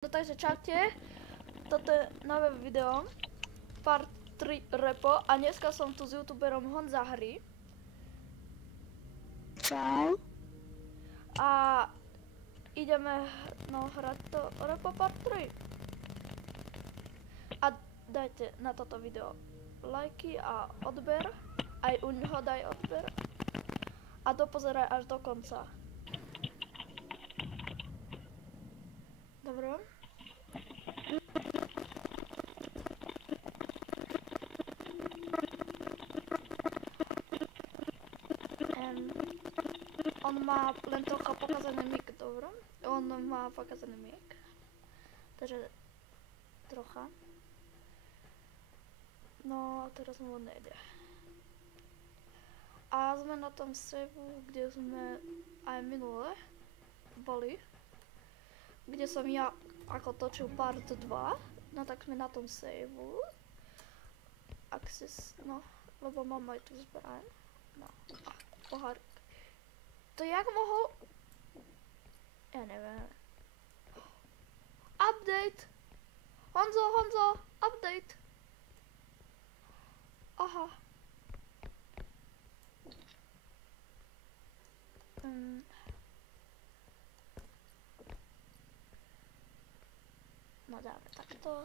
No takže čaute, toto je nové video, part 3 repo a dneska som tu s youtuberom Honza Hry. Čau. A ideme hrať to repo part 3. A dajte na toto video lajky a odber, aj u ňoho daj odber. A dopozeraj až do konca. Dobre? On má len trocha pokazaný mic, dobre? On má pokazaný mic. Takže trocha. No a teraz mu nejde. A sme na tom saveu, kde sme aj minule boli. Kde som ja ako točil part 2. No tak sme na tom saveu. Axis, no, lebo mám aj tu zbraň. No, pohárik. To jak mohol? Ja neviem. Update! Honzo, update! Aha. No dáme takto.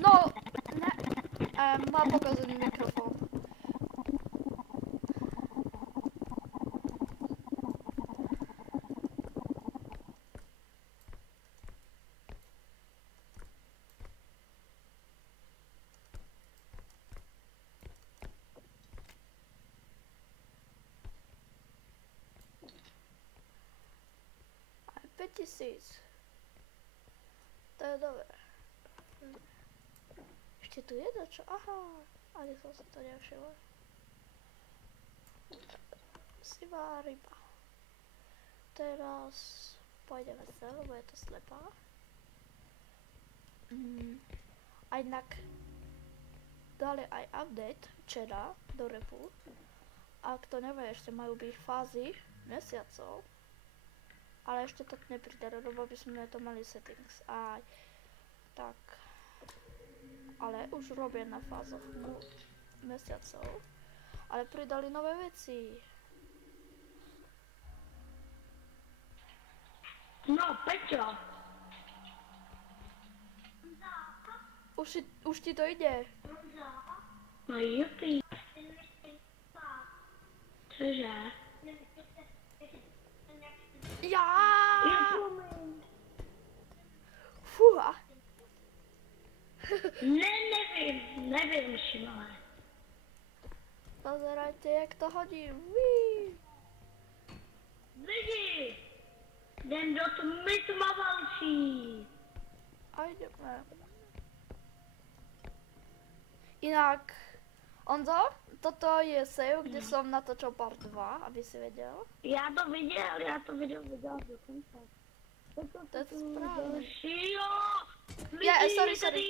No, ne. Má pokazený mikrofon. Aj 5000. To je dobré. Ešte tu je dačo? Aha, ale som sa to nevšimol. Sivá ryba. Teraz pôjdeme sa, lebo je to slepá. A inak dali aj update včera do repu. Ak to nevie, ešte majú byť fázy mesiacov. Ale ešte to nepridali, lebo by sme to mali settings. A tak. Ale už robia na fázoch mesiacov. Ale pridali nové veci. No, Peťo. Už ti to ide. No jupi. Cože? Já! Fúha. Fúha. Nevím, Šimale. Pozerajte, jak to hodí. Uí. Lidi, jdem do tmavovalcí. A jdeme. Inak, Honzo, toto je save, kde som natočil part 2, aby si vedel. Já to video viděl dokonce. To je správně. Jo! Yeah, Lidi, sorry.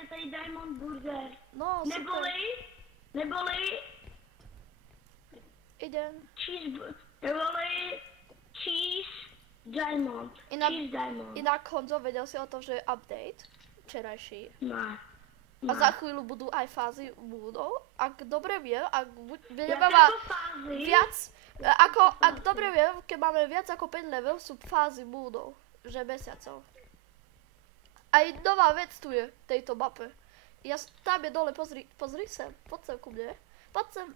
je tady Diamond Burger. No, super. Neboli Idem. Cheese Diamond. Inak, Honzo, vedel si o tom, že je update včerajší. No. A za chvíľu budú aj fázy budov. Ak dobre viem, ak budeme mať viac, ak dobre viem, keď máme viac ako 5 level, sú fázy budov, že mesiacov. Aj nová vec tu je v tejto mape. Tam je dole, pozri sem, poď sem ku mne. Poď sem.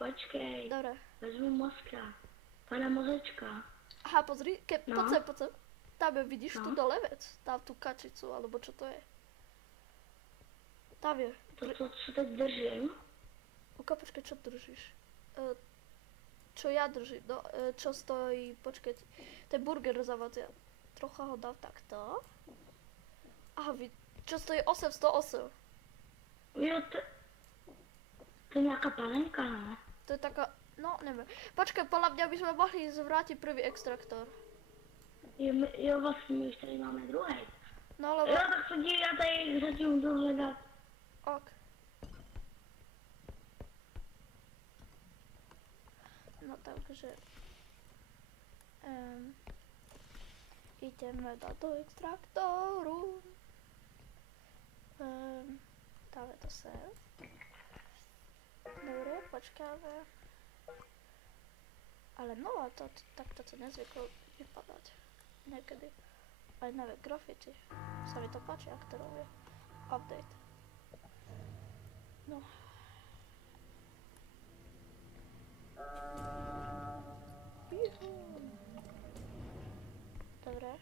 Počkej. Dobre. Vezmu mozka. Pana mozečka. Aha, pozri, poď sem. Tam je, vidíš tu dole vec, tam tú kačicu, alebo čo to je. Tam je. To, co teď držím? Uka, počkej, čo držíš? Čo ja držím? No, čo stojí, počkej, ten burger zavadzia. Trocha ho dám takto. Aha, čo stojí 808. Jo, to je nějaká panenka, ne? To je taká, no, neviem. Počkej, podľa mňa by sme mohli zvrátiť prvý extraktor. Jo, vlastně my už tady máme druhý. No lebo... Jo, tak se díky, já tady zatím jdu hledat Ok. No takže ideme do extraktoru. Dáme to sem. Dobre, počkáme. Ale no, takto to nezvyklo vypadať. Niekedy. Aj nové grafity. Sa mi to páči, ak to robia. Update. No. Juhu. Dobre.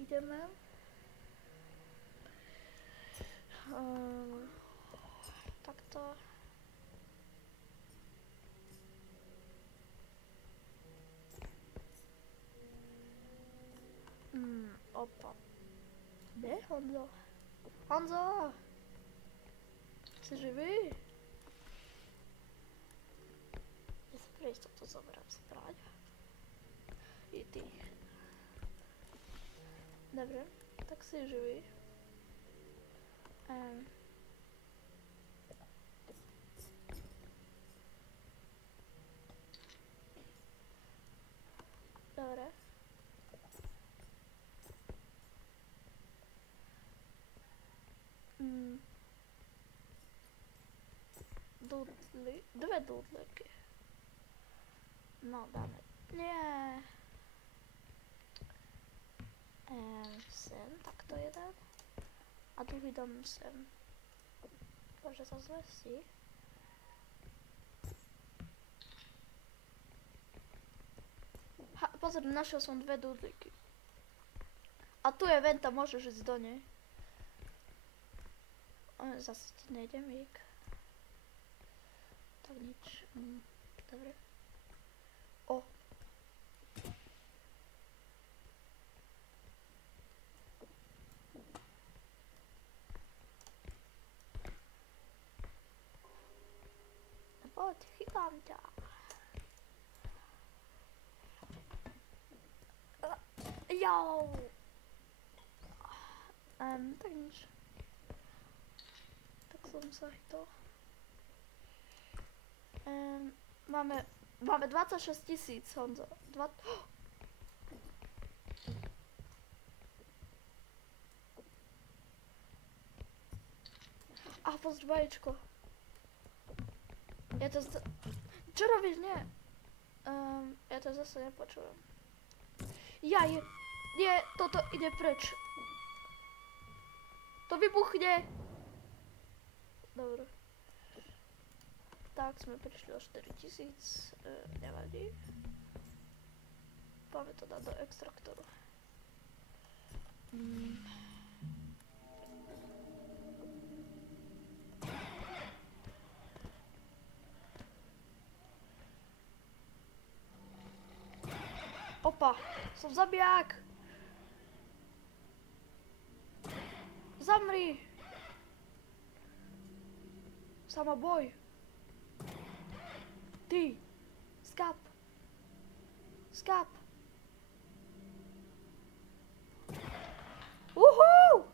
Ideme. Takto. Opa. Kde je Honzo? Honzo! Si živý? Ja sa pre istotu zoberám zbraň. I ty. Dobre, tak si živý. Dobre. Dudley, dve dudleky. No, dáme. Nie. Sem, takto jeden. A druhý dom sem. Bože, sa zvesí. Pozor, našiel som dve dudleky. A tu je venta, môžeš ísť do nej. Zase ti nejdem, vík. Tak nič. Dobre. O. Poď, chytám ťa. Jau. Tak nič. Tak som sa chytal. Máme 26 000, Honzo. Pozri, vajíčko. Ja to čo robíš? Nie. Ja to zase nepočujem. Nie, toto ide preč. To vybuchne. Dobre. Tak sme prišli o 4000, nevadí. Máme to dať do extraktoru. Opa, som zabiják. Zamri. Sama boj. Ty. Skap. Skap. Uhú.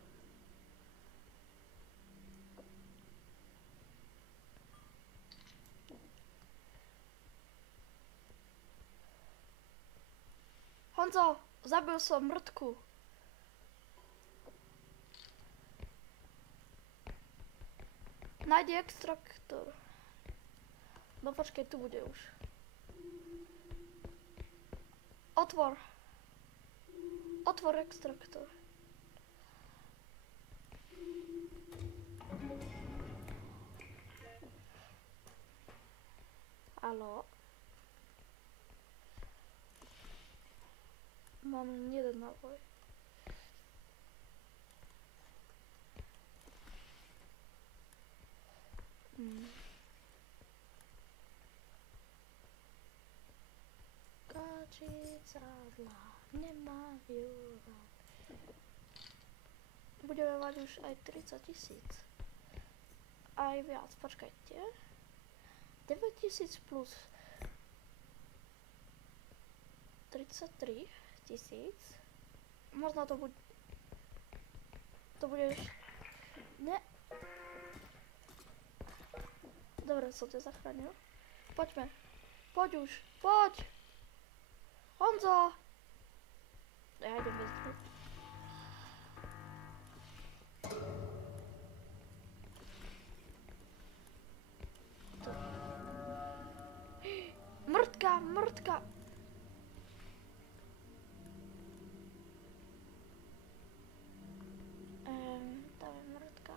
Honzo, zabil som mrtku. Nájdi extraktor. No počkej, tu bude už. Otvor. Otvor extraktor. Haló? Mám jeden náboj. Kačica zlá nemá výhľad. Budeme mať už aj 30 000. Aj viac, počkajte. 9000 plus 33 000. Možno to bude... To budeš... Ne. Dobre, som ťa zachránil. Poďme. Poď už. Poď. Honzo. Ja idem bez dru. Mrtka, mrtka. Dávaj mrtka.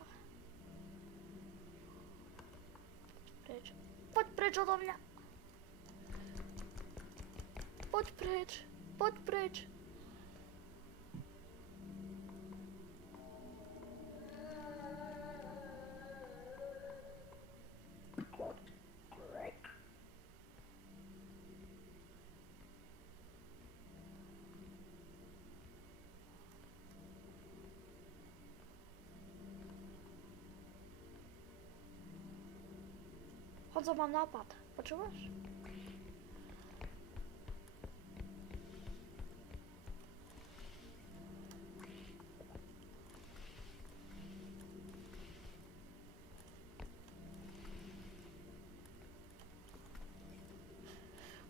Preč. Poď preč odo mňa. Poď preč. Poď preč. Honzo, mám nápad. Počúvaš?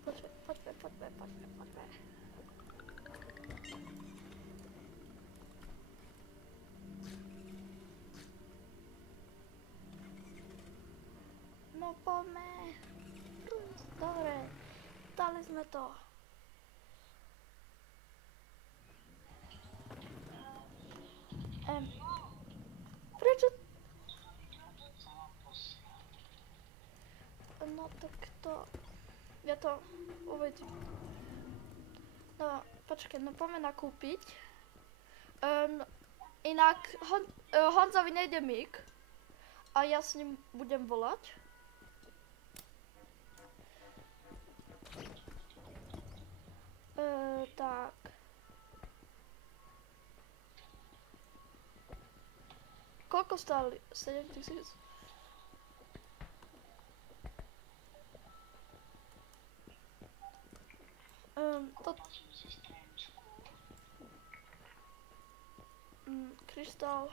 Poďme. No poďme. Dobre, dali sme to. Prečo? No tak to... Ja to uvedím. No, počkaj, no poďme nakúpiť. Inak Honzovi nejde mik. A ja s ním budem volať. Tak. Koľko stáli? 7000? To... Krystál.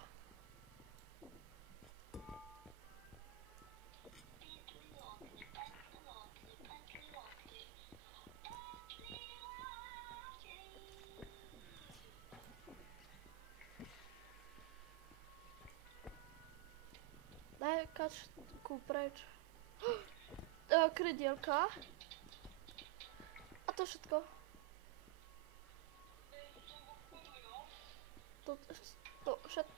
Daj kačku preč. Krydielka. A to všetko. To všetko.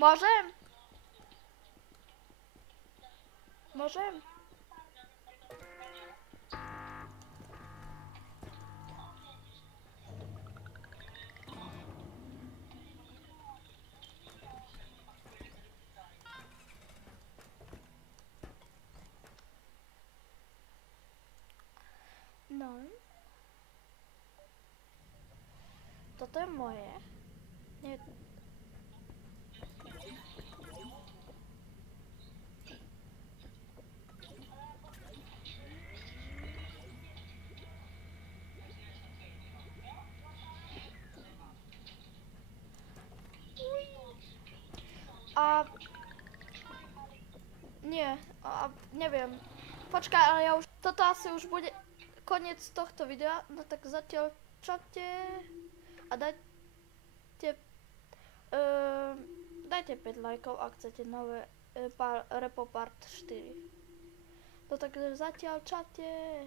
Môžem? Môžem? No. Toto je moje. Nie. A... Nie, neviem. Počkaj, ale ja už... Toto asi už bude koniec tohto videa. No tak zatiaľ čaute a dajte... dajte 5 lajkov, ak chcete nové Repo Part 4. No takže zatiaľ čaute.